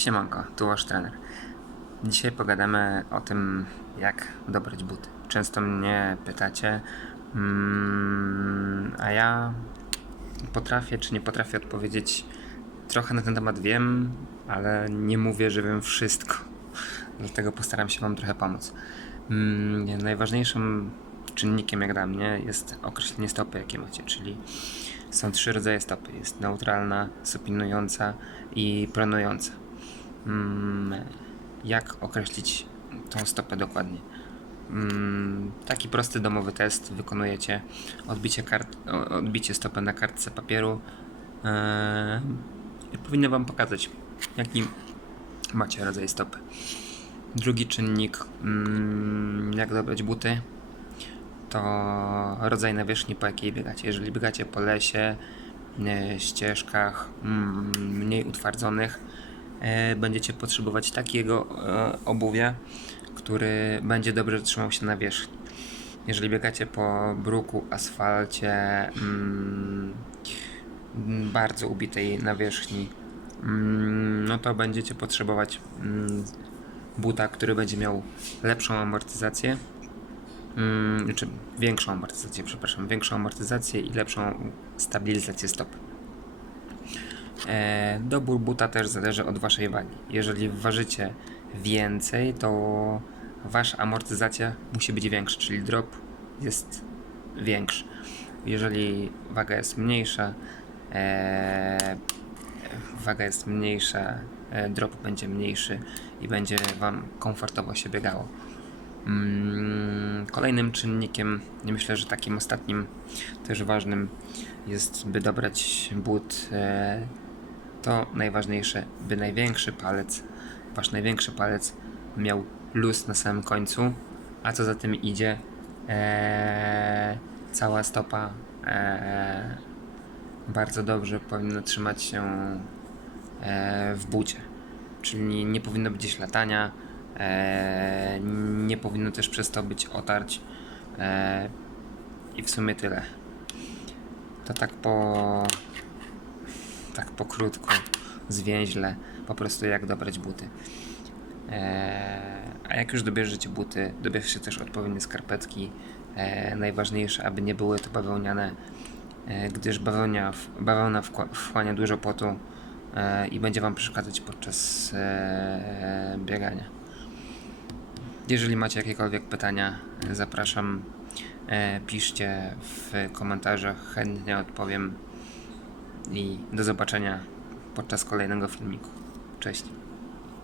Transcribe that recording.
Siemanko, tu wasz trener. Dzisiaj pogadamy o tym, jak dobrać buty. Często mnie pytacie, mm, a ja potrafię czy nie potrafię odpowiedzieć. Trochę na ten temat wiem, ale nie mówię, że wiem wszystko. Dlatego postaram się Wam trochę pomóc. Mm, najważniejszym czynnikiem, jak dla mnie, jest określenie stopy, jakie macie, czyli są trzy rodzaje stopy. Jest neutralna, supinująca i pronująca. Mm, jak określić tą stopę dokładnie? Mm, taki prosty domowy test wykonujecie. Odbicie, kart, odbicie na kartce papieru eee, i powinno Wam pokazać, jaki macie rodzaj stopy. Drugi czynnik, mm, jak dobrać buty, to rodzaj nawierzchni, po jakiej biegacie. Jeżeli biegacie po lesie, e, ścieżkach mniej utwardzonych, będziecie potrzebować takiego e, obuwia, który będzie dobrze trzymał się na wierzchni. Jeżeli biegacie po bruku, asfalcie, mm, bardzo ubitej nawierzchni, mm, no to będziecie potrzebować mm, buta, który będzie miał lepszą amortyzację, mm, czy większą amortyzację, przepraszam, większą amortyzację i lepszą stabilizację stopy. E, dobór buta też zależy od waszej wagi. Jeżeli ważycie więcej, to wasza amortyzacja musi być większa, czyli drop jest większy. Jeżeli waga jest mniejsza, e, waga jest mniejsza, e, drop będzie mniejszy i będzie wam komfortowo się biegało. Mm, Kolejnym czynnikiem, myślę, że takim ostatnim, też ważnym, jest, by dobrać but. E, to najważniejsze, by największy palec, wasz największy palec miał luz na samym końcu, a co za tym idzie, e, cała stopa e, bardzo dobrze powinna trzymać się e, w bucie. Czyli nie, nie powinno być gdzieś latania, e, nie powinno też przez to być otarć e, i w sumie tyle. To tak po tak pokrótku, zwięźle, po prostu jak dobrać buty. Eee, a jak już dobierzecie buty, dobierzcie też odpowiednie skarpetki. Eee, najważniejsze, aby nie były to bawełniane, e, gdyż bawełnia, bawełna wchłania dużo potu e, i będzie Wam przeszkadzać podczas e, biegania. Jeżeli macie jakiekolwiek pytania, zapraszam. Piszcie w komentarzach, chętnie odpowiem i do zobaczenia podczas kolejnego filmiku. Cześć.